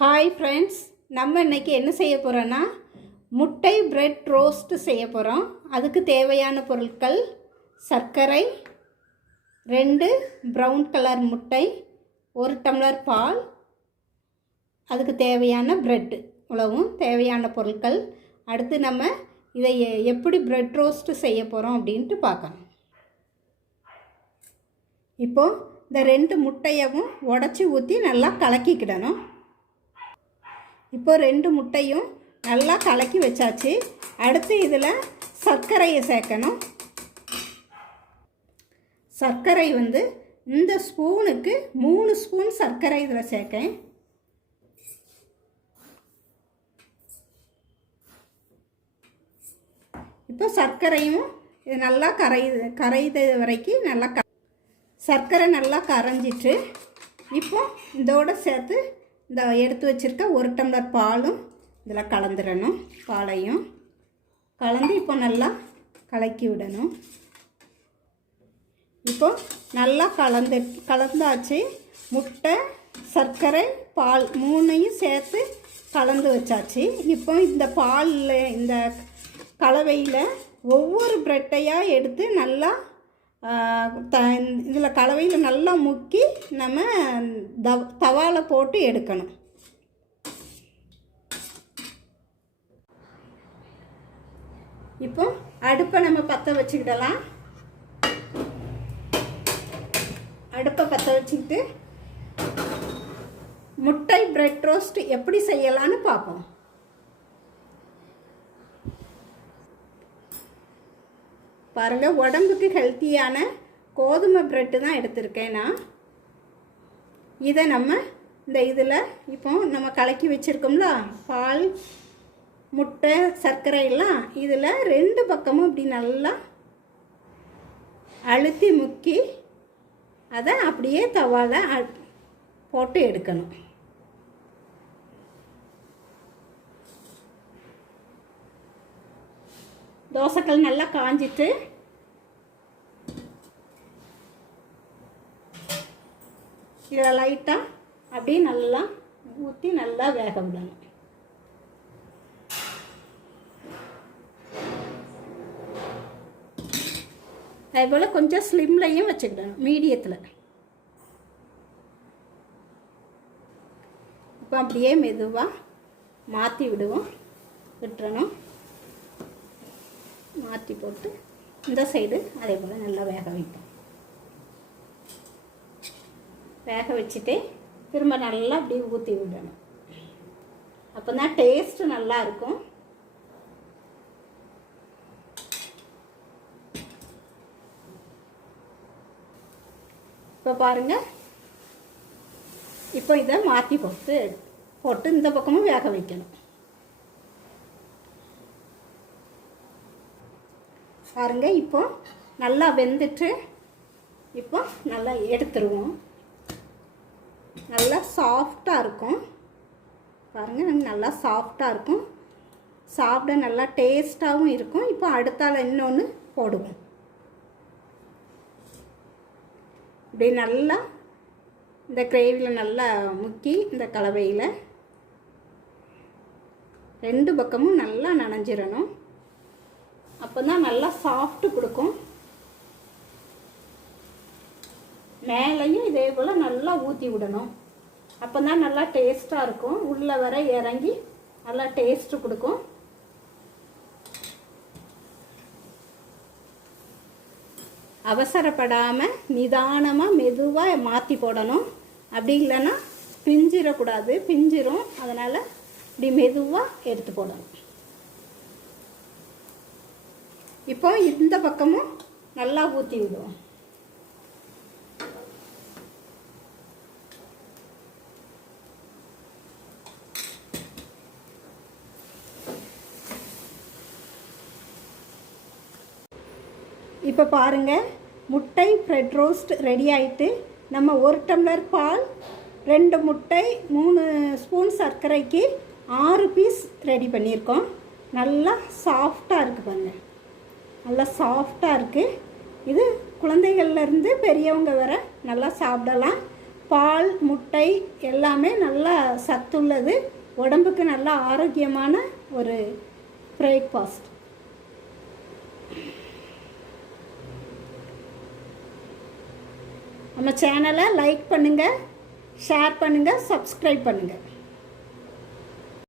Hi friends, நம்ம இன்றைக்கி என்ன செய்ய போகிறோன்னா முட்டை பிரெட் ரோஸ்ட் செய்ய போகிறோம். அதுக்கு தேவையான பொருட்கள்: சர்க்கரை, 2 ப்ரௌன் கலர் முட்டை, 1 டம்ளர் பால், அதுக்கு தேவையான ப்ரெட்டு. இவ்வளவும் தேவையான பொருட்கள். அடுத்து நம்ம இதை எப்படி பிரெட் ரோஸ்ட் செய்ய போகிறோம் அப்படின்ட்டு பார்க்கலாம். இப்போது இந்த 2 முட்டையவும் உடச்சி ஊற்றி நல்லா கலக்கிக்கிடணும். இப்போ 2 முட்டையும் நல்லா கலக்கி வச்சாச்சு. அடுத்து இதில் சர்க்கரையை சேர்க்கணும். சர்க்கரை இந்த ஸ்பூனுக்கு 3 ஸ்பூன் சர்க்கரை இதில் சேர்க்கேன். இப்போ சர்க்கரையும் இது நல்லா கரைது வரைக்கும் நல்லா சர்க்கரை நல்லா கரைஞ்சிட்டு, இப்போ இதோடு சேர்த்து இந்த எடுத்து வச்சுருக்க 1 டம்ளர் பாலும் இதில் கலந்துடணும். பாலையும் கலந்து இப்போ நல்லா கலக்கி விடணும். இப்போ நல்லா கலந்தாச்சு. முட்டை, சர்க்கரை, பால் 3ஐயும் சேர்த்து கலந்து வச்சாச்சு. இப்போ இந்த பாலில் இந்த கலவையில் ஒவ்வொரு ப்ரெட்டையாக எடுத்து நல்லா இதில் கலவையில் நல்லா முக்கி நம்ம தவாவில் போட்டு எடுக்கணும். இப்போ அடுப்பை நம்ம பற்ற வச்சுக்கிடலாம். அடுப்பை பற்ற வச்சுக்கிட்டு முட்டை பிரெட் ரோஸ்ட் எப்படி செய்யலான்னு பார்ப்போம். பாருங்கள், உடம்புக்கு ஹெல்த்தியான கோதுமை ப்ரெட்டு தான் எடுத்திருக்கேன் நான். இதை நம்ம இதில் இப்போ நம்ம கலக்கி வச்சுருக்கோம்ல பால், முட்டை, சர்க்கரை எல்லாம் இதில் 2 பக்கமும் இப்படி நல்லா அழுத்தி முக்கி அதை அப்படியே தவாவில் போட்டு எடுக்கணும். தோசைக்கல் நல்லா காஞ்சிட்டு இதில் லைட்டாக அப்படியே நல்லா ஊற்றி நல்லா வேக விடணும். அதேபோல் கொஞ்சம் ஸ்லிம்லையும் வச்சுக்கிடணும், மீடியத்தில். இப்போ அப்படியே மெதுவாக மாற்றி விட்டுறணும். மாற்றி போட்டு இந்த சைடு அதே போல் நல்லா வேக வைப்போம். வேக வச்சுட்டு திரும்ப நல்லா அப்படியே ஊற்றி விடணும். அப்போ தான் டேஸ்ட்டு நல்லா இருக்கும். இப்போ பாருங்கள், இப்போ இதை மாற்றி போட்டு இந்த பக்கமும் வேக வைக்கணும். பாருங்கள், இப்போ நல்லா வெந்துட்டு இப்போ நல்லா எடுத்துருவோம். நல்லா சாஃப்டாக இருக்கும். பாருங்கள், நல்லா சாஃப்டாக இருக்கும். சாப்பிட நல்லா டேஸ்ட்டாகவும் இருக்கும். இப்போ அடுத்தால இன்னொன்று போடுவோம். இப்படி நல்லா இந்த கிரேவியில் நல்லா முக்கி இந்த கலவையில் 2 பக்கமும் நல்லா நனைஞ்சிடணும். அப்போ தான் நல்லா சாஃப்ட்டு கொடுக்கும். மேலேயும் இதே போல் நல்லா ஊற்றி விடணும். அப்போ தான் நல்லா டேஸ்ட்டாக இருக்கும். உள்ளே வர இறங்கி நல்லா டேஸ்ட்டு கொடுக்கும். அவசரப்படாமல் நிதானமாக மெதுவாக மாற்றி போடணும். அப்படி இல்லைன்னா பிஞ்சிரும். அதனால் இப்படி மெதுவாக எடுத்து போடணும். இப்போ இந்த பக்கமும் நல்லா ஊற்றி விடுவோம். இப்போ பாருங்கள், முட்டை பிரெட் ரோஸ்ட் ரெடி ஆகிட்டு. நம்ம 1 டம்ளர் பால், 2 முட்டை, 3 ஸ்பூன் சர்க்கரைக்கு 6 பீஸ் ரெடி பண்ணியிருக்கோம். நல்லா சாஃப்டாக இருக்குது பாருங்கள், நல்லா சாஃப்டாக இருக்குது. இது குழந்தைகள்லேருந்து பெரியவங்க வர நல்லா சாப்பிடலாம். பால் முட்டை எல்லாமே நல்லா சத்துள்ளது, உடம்புக்கு நல்லா ஆரோக்கியமான ஒரு பிரேக்ஃபாஸ்ட். நம்ம சேனலை லைக் பண்ணுங்கள், ஷேர் பண்ணுங்கள், சப்ஸ்கிரைப் பண்ணுங்கள்.